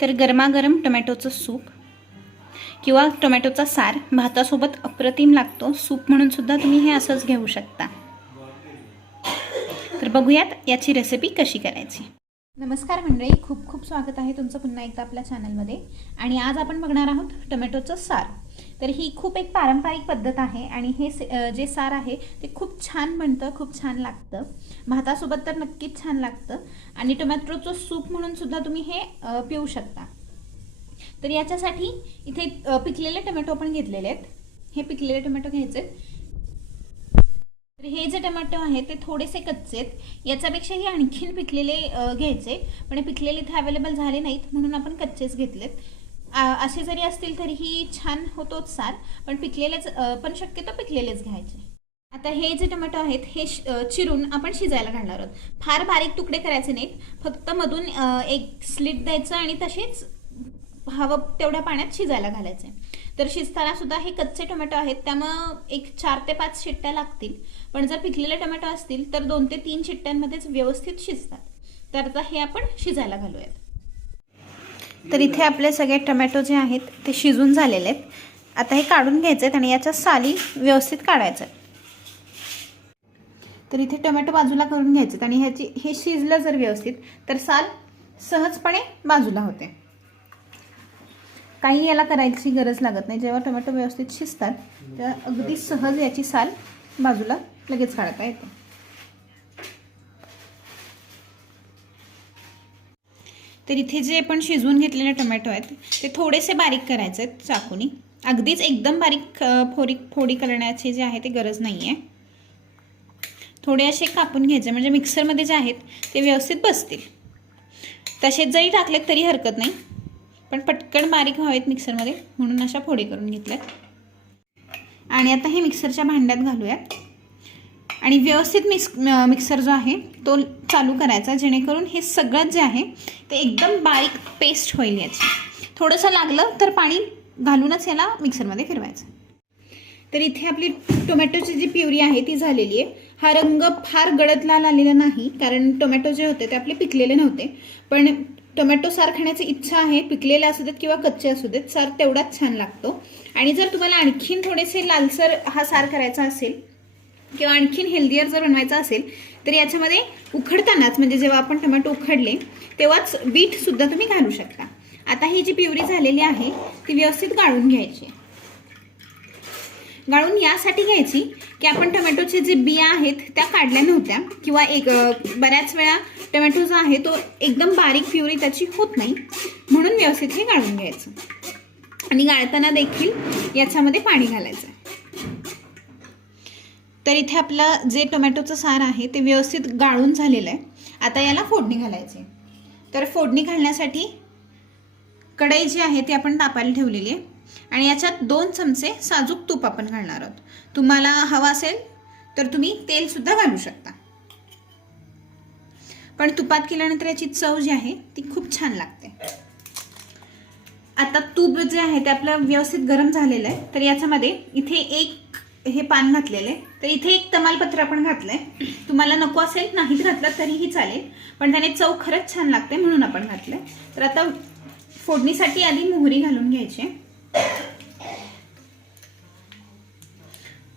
तर गरमागरम टोमॅटोचं सूप किंवा टोमॅटोचा सार भातासोबत अप्रतिम लागतो. सूप म्हणून सुद्धा तुम्ही हे असंच घेऊ शकता. तर बघूयात याची रेसिपी कशी करायची. नमस्कार मंडळी खूप खूप स्वागत आहे तुमचं पुन्हा एकदा आपल्या चॅनलमध्ये आणि आज आपण बघणार आहोत टोमॅटोचं सार. तर ही खूप एक पारंपरिक पद्धत आहे आणि हे से- जे सार आहे ते खूप छान बनतं खूप छान लागतं. भातासोबत तर नक्कीच छान लागतं. आणि टोमॅटोचं सूप म्हणून सुद्धा तुम्ही हे पिऊ शकता. तर याच्यासाठी इथे पिकलेले टोमॅटो आपण घेतलेले आहेत. हे पिकलेले टोमॅटो घ्यायचे आहेत. तर हे जे टमाटो आहेत ते थोडेसे कच्चे आहेत. याच्यापेक्षाही आणखीन पिकलेले घ्यायचे. पण पिकलेले इथे अवेलेबल झाले नाहीत म्हणून आपण कच्चेच घेतलेत. असे जरी असतील तरीही छान होतोच सार पण पिकलेलेच पण शक्यतो पिकलेलेच घ्यायचे. आता हे जे टोमॅटो आहेत हे चिरून आपण शिजायला घालणार आहोत. फार बारीक तुकडे करायचे नाहीत. फक्त मधून एक स्लिट द्यायचं आणि तसेच हवं तेवढ्या पाण्यात शिजायला घालायचे. तर शिजताना सुद्धा हे कच्चे टोमॅटो आहेत त्यामुळं एक चार ते पाच शिट्ट्या लागतील. पण जर पिकलेले टमॅटो असतील तर दोन ते तीन शिट्ट्यांमध्येच व्यवस्थित शिजतात. तर आता हे आपण शिजायला घालूयात. तर इथे आपले सगळे टोमॅटो जे आहेत ते शिजून झालेले आहेत. आता हे काढून घ्यायचे आहेत आणि याच्या साली व्यवस्थित काढायचं तर इथे टोमॅटो बाजूला करून घ्यायचे आहेत आणि ह्याची हे शिजलं जर व्यवस्थित तर साल सहजपणे बाजूला होते. काही याला करायची गरज लागत नाही. जेव्हा टोमॅटो व्यवस्थित शिजतात तेव्हा अगदी सहज याची साल बाजूला लगेच काढता येतं. तर इथे जे आपण शिजवून घेतलेले टोमॅटो आहेत ते थोडेसे बारीक करायचे आहेत चाकूनी. अगदीच एकदम बारीक अ, फोडी फोडी करण्याची जे आहे ते गरज नाही आहे थोडे असे कापून घ्यायचे म्हणजे मिक्सरमध्ये जे आहेत ते व्यवस्थित बसतील. तसेच जरी टाकलेत तरी हरकत नाही पण पटकन बारीक व्हावेत मिक्सरमध्ये म्हणून अशा फोडी करून घेतल्यात. आणि आता हे मिक्सरच्या भांड्यात घालूयात. आणि व्यवस्थित मिक्स मिक्सर जो आहे तो चालू करायचा जेणेकरून हे सगळं जे आहे ते एकदम बारीक पेस्ट होईल याची. थोडंसं लागलं तर पाणी घालूनच याला मिक्सरमध्ये फिरवायचं. तर इथे आपली टोमॅटोची जी प्युरी आहे ती झालेली आहे. हा रंग फार गडद लाल आलेला नाही कारण टोमॅटो जे होते ते आपले पिकलेले नव्हते. पण टोमॅटो सार खाण्याची इच्छा आहे पिकलेले असू देत किंवा कच्चे असू देत सार तेवढाच छान लागतो. आणि जर तुम्हाला आणखीन थोडेसे लालसर हा सार करायचा असेल किंवा आणखीन हेल्दियर जर बनवायचं असेल तर याच्यामध्ये उखडतानाच म्हणजे जेव्हा आपण टोमॅटो उखडले तेव्हाच बीटसुद्धा तुम्ही घालू शकता. आता ही जी प्युरी झालेली आहे ती व्यवस्थित गाळून घ्यायची. गाळून यासाठी घ्यायची की आपण टोमॅटोचे जे बिया आहेत त्या काढल्या नव्हत्या. किंवा एक बऱ्याच वेळा टोमॅटो जो आहे तो एकदम बारीक प्युरी त्याची होत नाही. म्हणून व्यवस्थित हे गाळून घ्यायचं. आणि गाळताना देखील याच्यामध्ये पाणी घालायचं. तर इथे आपलं जे टोमॅटोचं सार आहे ते व्यवस्थित गाळून झालेलं आहे. आता याला फोडणी घालायची. तर फोडणी घालण्यासाठी कढई जी आहे ती आपण तापायला ठेवलेली आहे. आणि याच्यात दोन चमचे साजूक तूप आपण घालणार आहोत. तुम्हाला हवं असेल तर तुम्ही तेलसुद्धा घालू शकता. पण तुपात केल्यानंतर याची चव जी आहे ती खूप छान लागते. आता तूप जे आहे ते आपलं व्यवस्थित गरम झालेलं आहे. तर याच्यामध्ये इथे एक हे पान घातलेले. तर इथे एक तमालपत्र आपण घातलंय. तुम्हाला नको असेल नाहीत घातलं तरीही चालेल. पण त्याने चव खरंच छान लागते म्हणून आपण घातलंय. तर आता फोडणीसाठी आधी मोहरी घालून घ्यायची.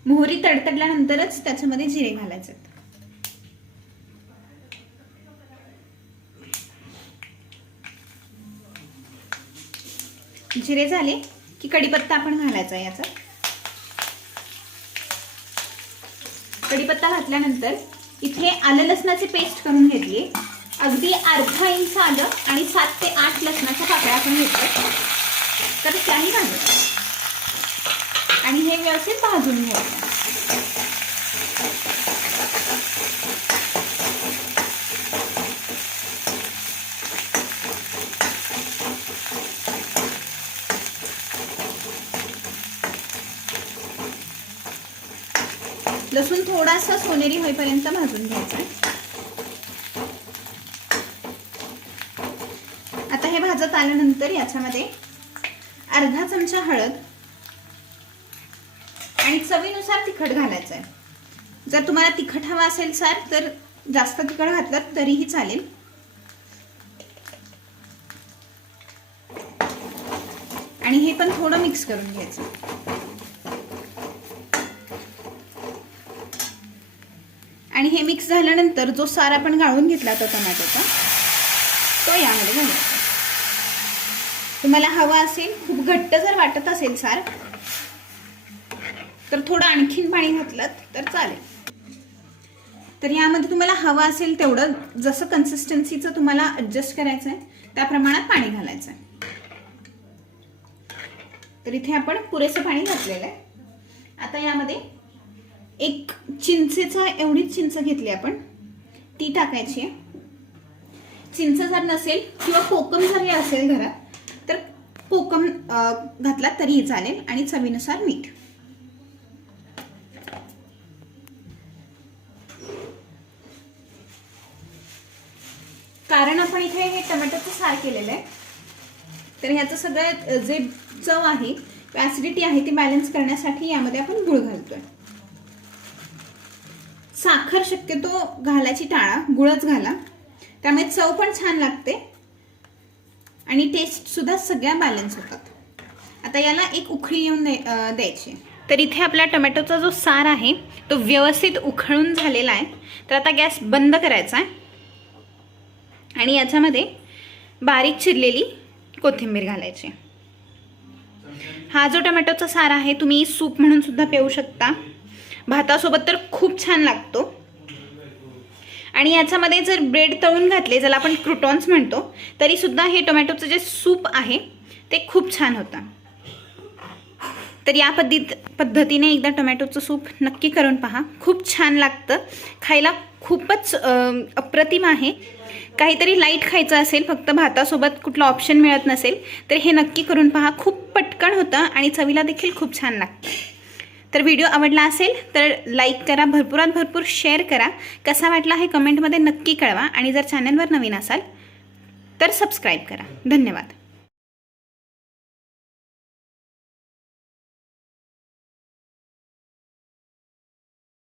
मोहरी तडतडल्यानंतरच त्याच्यामध्ये जिरे घालायचे. जिरे झाले की कढीपत्ता आपण घालायचा याचा. कढीपत्ता घातल्यानंतर इथे आलं लसणाची पेस्ट करून घेतली. अगदी अर्धा इंच आलं आणि सात ते आठ लसणाच्या पाकळ्या आपण घेतल्या. तर त्याही घालू आणि हे व्यवस्थित भाजून घ्यायचं लसूण थोडासा सोनेरी होईपर्यंत भाजून घ्यायचा. आता हे भाजत आल्यानंतर याच्यामध्ये अर्धा चमचा हळद आणि चवीनुसार तिखट घालायचं आहे जर तुम्हाला तिखट हवा असेल सर तर जास्त तिखट घातलं तरीही चालेल. आणि हे पण थोडं मिक्स करून घ्यायचं. आणि हे मिक्स झाल्यानंतर जो सार आपण गाळून घेतला होता टोमॅटोचा तो यामध्ये घालायचा तुम्हाला हवा असेल खूप घट्ट जर वाटत असेल सार तर थोडं आणखीन पाणी घातलं तर चालेल. तर यामध्ये तुम्हाला हवं असेल तेवढं जसं कन्सिस्टन्सीचं तुम्हाला ॲडजस्ट करायचं आहे त्या प्रमाणात पाणी घालायचं आहे तर इथे आपण पुरेसं पाणी घातलेलं आहे. आता यामध्ये एक चिंचेचा एवढीच चिंच घेतली आपण. ती टाकायची आहे. चिंच जर नसेल किंवा कोकम जरी असेल घरात तर कोकम घातला तरीही चालेल आणि चवीनुसार मीठ. कारण आपण इथे हे टोमॅटोचं सार केलेलं आहे. तर ह्याचं सगळं जे चव आहे ॲसिडिटी आहे ती बॅलन्स करण्यासाठी यामध्ये आपण गुळ घालतोय. साखर शक्यतो घालायची टाळा गुळच घाला. त्यामुळे चव पण छान लागते. आणि टेस्ट सुद्धा सगळ्या बॅलन्स होतात. आता याला एक उखळी येऊन द्याय- द्यायची. तर इथे आपला टोमॅटोचा जो सार आहे तो व्यवस्थित उखळून झालेला आहे. तर आता गॅस बंद करायचा आहे. आणि याच्यामध्ये बारीक चिरलेली कोथिंबीर घालायची. हा जो टोमॅटोचा सार आहे तुम्ही सूप म्हणून सुद्धा पिऊ शकता. भातासोबत तर खूप छान लागतो. आणि याच्यामध्ये जर ब्रेड तळून घातले ज्याला आपण क्रुटॉन्स म्हणतो तरीसुद्धा हे टोमॅटोचं जे सूप आहे ते खूप छान होतं. तर या पद्धत पद्धतीने एकदा टोमॅटोचं सूप नक्की करून पहा. खूप छान लागतं. खायला खूपच अप्रतिम आहे. काहीतरी लाइट खायचं असेल फक्त भातासोबत कुठलं ऑप्शन मिळत नसेल तर हे नक्की करून पहा. खूप पटकन होतं आणि चवीला देखील खूप छान लागतं. तर व्हिडिओ आवडला असेल तर लाईक करा भरपुरात भरपूर शेअर करा. कसा वाटला हे कमेंटमध्ये नक्की कळवा. आणि जर चॅनलवर नवीन असाल तर सबस्क्राईब करा. धन्यवाद.